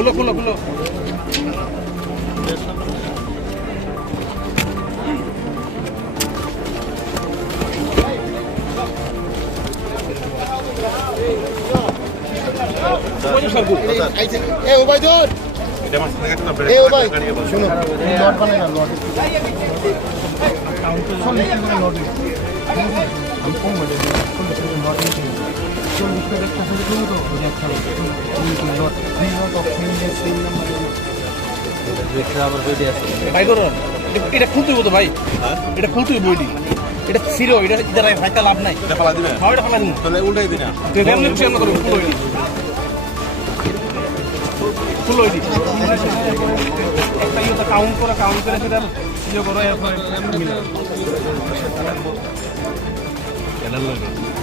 খুলো খুলো খুলো। এ ওবাইদুর এ ওবাই শুনো। লট বানাই না লট আমি কম বলে কোন লট চল্লিশ টাকা তো ওই একটা ভাই করো। এটা- এটা খুলতে তো ভাই। এটা খুলতে হইব এটি এটা ছিল এটা দ্বারা ভাইটা লাভ নাই। এটা পালা দিবে। হাওড়া ফালা দিন তাহলে উল্টাই দিনা আমরা করব এটি। খুলো এটি। একটা ইয়ে কাউন্ট করে কাউন্ট করে সেটা ইয়ে করো এরপরে মিলে লাগে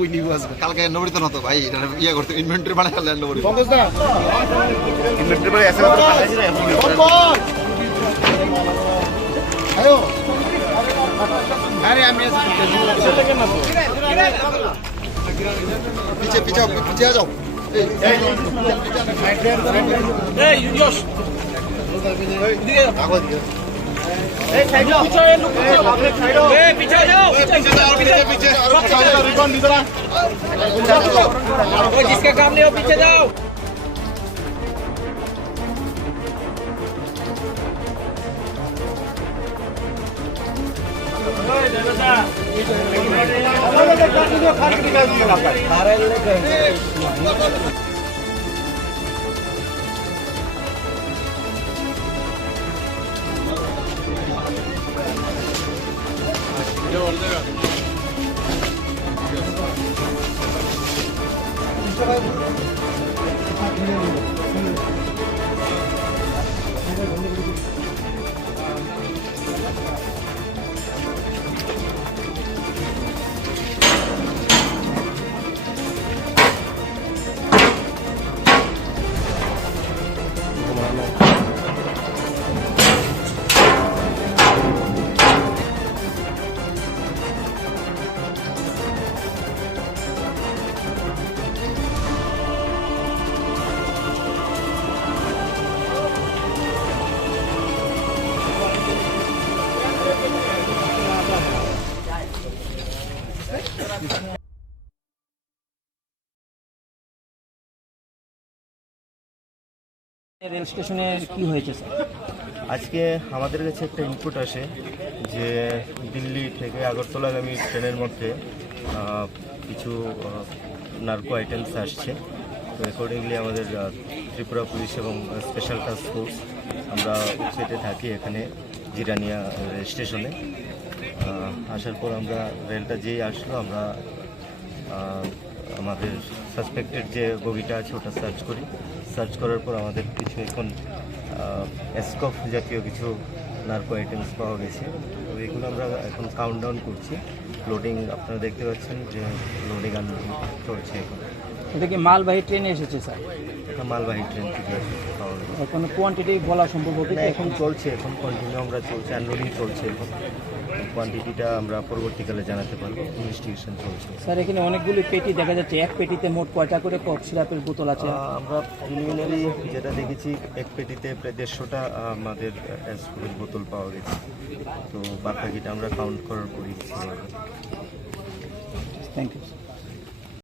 সব কিছু না কালকে নবরিত না তো ভাই এটা ইয়ে করতে ইনভেন্টরি বানাই ফেললেন নবরি পঙ্কজ দা ইনভেন্টরি পরে এসে তো পাঠাইছি না এখন পঙ্কজ আয়ো আরে আমি পিছে পিছে পিছে যাও এই ইয়শ দিকে আগো দিকে पीछे जाओ। पीछे पीछे रिबन इधर जिसका काम नहीं हो पीछे जाओ। सारे Thank you. রেল স্টেশনে কি হয়েছে আজকে আমাদের কাছে একটা ইনপুট আসে যে দিল্লি থেকে আগরতলাগামী ট্রেনের মধ্যে কিছু নার্কো আইটেমস আসছে। তো অ্যাকর্ডিংলি আমাদের ত্রিপুরা পুলিশ এবং স্পেশাল টাস্ক ফোর্স আমরা উচ্ছেতে থাকি এখানে। জিরানিয়া স্টেশনে। আসার পর আমরা রেলটা যেই আসলো, আমরা আমাদের সাসপেক্টেড যে বগিটা আছে ওটা সার্চ করি। সার্চ করার পর আমাদের কিছু এখন এসকফ জাতীয় কিছু নার্কো আইটেমস পাওয়া গেছে। তো এগুলো আমরা এখন কাউন্ট ডাউন করছি। লোডিং আপনারা দেখতে পাচ্ছেন যে লোডিং আনলোডিং চলছে এখন। এটা কি মালবাহী ট্রেনে এসেছে স্যার? এটা মালবাহী ট্রেন থেকে কোনো কোয়ান্টিটি বলা সম্ভব হবে না, এখন চলছে এখন কন্টিনিউ আমরা চলছে আনলোডিং চলছে এখন। কোয়ান্টিটিটা আমরা পরবর্তীকালে জানাতে পারব ইনভেস্টিগেশন চলছে। স্যার এখানে অনেকগুলি পেটি দেখা যাচ্ছে এক পেটিতে মোট কয়টা করে কফ সিরাপের বোতল আছে? আমরা প্রিলিমিনারি যেটা দেখেছি এক পেটিতে প্রায় দেড়শোটা আমাদের অ্যাসকুলের বোতল পাওয়া গেছে। তো বাকিটা আমরা কাউন্ট করার পরই থ্যাংক ইউ